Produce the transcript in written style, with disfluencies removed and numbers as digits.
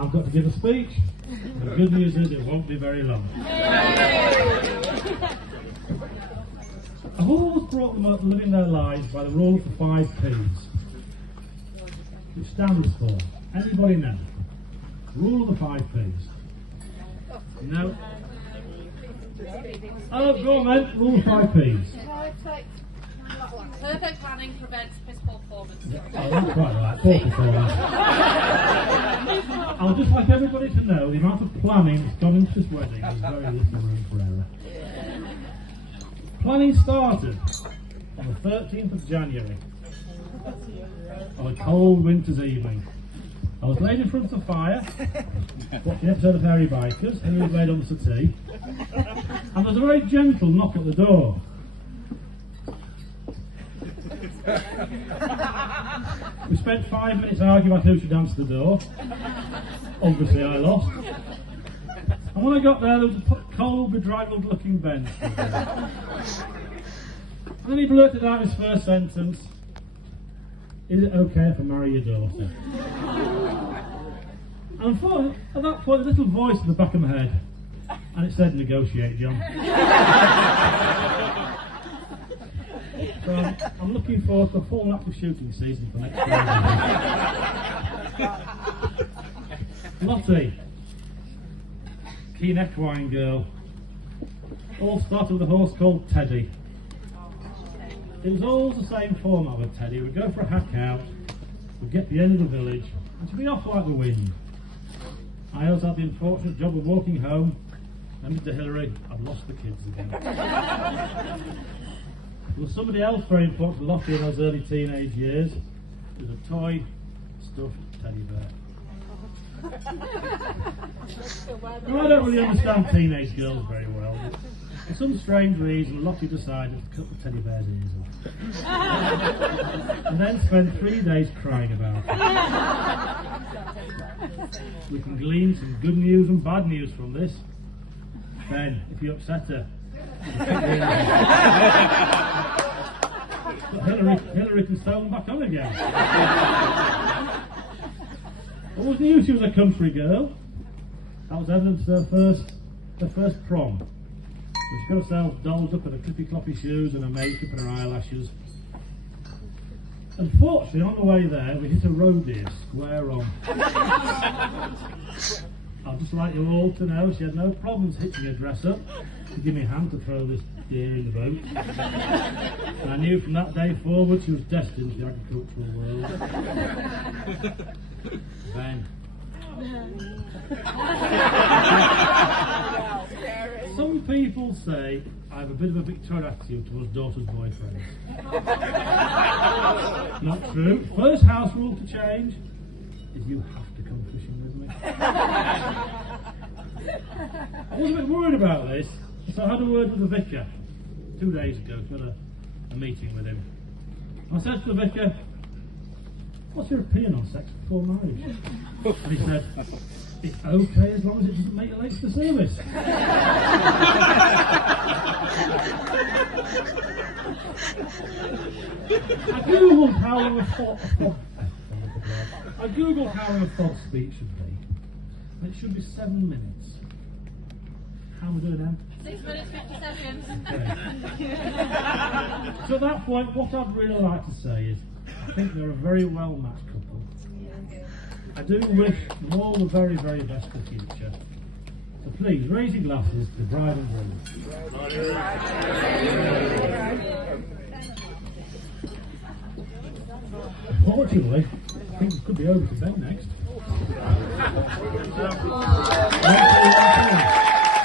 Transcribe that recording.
I've got to give a speech. The good news is it won't be very long. I've always brought them up living their lives by the rule of the 5 Ps, which stands for, anybody know? Rule of the 5 Ps. No? Oh, go on then, rule of 5 Ps. Perfect planning prevents piss poor performance. Oh, that's quite right, poor performance. I would just like everybody to know the amount of planning that's gone into this wedding is very little room for error. Planning started on the 13th of January, on a cold winter's evening. I was laid in front of the fire, watching an episode of Harry Bikers, and we was laid on the settee, and there was a very gentle knock at the door. We spent 5 minutes arguing about who should answer the door. Obviously I lost. And when I got there was a cold, bedraggled looking bench. And then he blurted out his first sentence: "Is it okay if I marry your daughter?" And at that point a little voice in the back of my head, and it said, "Negotiate, John." So I'm looking forward to a full active shooting season for next year. Lottie, keen equine girl. All started with a horse called Teddy. It was always the same format with Teddy. We'd go for a hack out, we'd get to the end of the village, and she'd be off like the wind. I also had the unfortunate job of walking home, and to Hillary, I'd lost the kids again. There was somebody else very important to Lottie in those early teenage years. It was a toy stuffed teddy bear. Now, I don't really understand teenage girls very well, but for some strange reason Lottie decided to cut the teddy bear's ears off. And then spent 3 days crying about it. We can glean some good news and bad news from this. Ben, if you upset her, but Hillary can sew them back on again. I always knew she was a country girl. That was evidence of her first prom. She got herself dolled up in her clippy cloppy shoes and her makeup and her eyelashes. Unfortunately, on the way there, we hit a roe deer square on. I'd just like you all to know she had no problems hitching her dress up to give me a hand to throw this deer in the boat. And I knew from that day forward she was destined for the agricultural world. Ben. Some people say I have a bit of a Victorian attitude towards daughters' boyfriends. Not true. First house rule to change is you have to come fishing with me. I was a bit worried about this, so I had a word with the vicar 2 days ago. We had a meeting with him. I said to the vicar, "What's your opinion on sex before marriage?" And he said, "It's okay as long as it doesn't make you late for the service." I googled how long a FOD speech should be, and it should be 7 minutes. How am I doing now? 6 minutes, 50 seconds. Okay. So at that point, what I'd really like to say is, I think they're a very well matched couple. I do wish them all the very, very best for the future. So please, raise your glasses to bride and groom. Unfortunately, I think it could be over to Ben next.